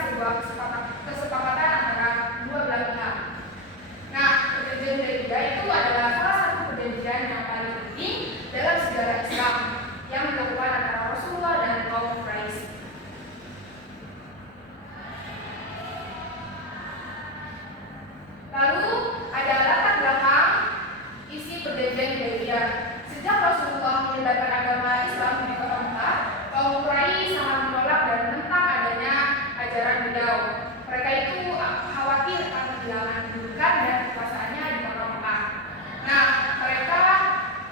sebuah kesepakatan antara dua belah pihak. Nah, perjanjian Hudaybiyah itu adalah salah satu perjanjian yang paling penting dalam sejarah Islam yang dilakukan antara Rasulullah dan kaum Quraisy. Lalu ada latar belakang isi perjanjian Hudaybiyah. Sejak Rasulullah menyebarkan agama Islam di kota Mekah, kaum Quraisy sangat menolak dan menentang adanya ajaran beliau. Mereka itu khawatir akan kehilangan kedudukan dan kekuasaannya di kota Mekah. Nah,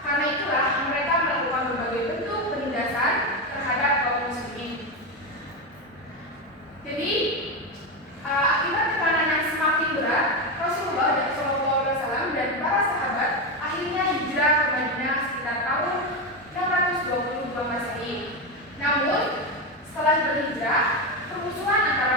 karena itulah mereka melakukan berbagai bentuk penindasan terhadap kaum muslimin. Jadi, akibat tekanan yang semakin berat, Rasulullah SAW dan para sahabat akhirnya hijrah ke Madinah sekitar tahun 622 Masehi. Namun, setelah berhijrah, permusuhan antara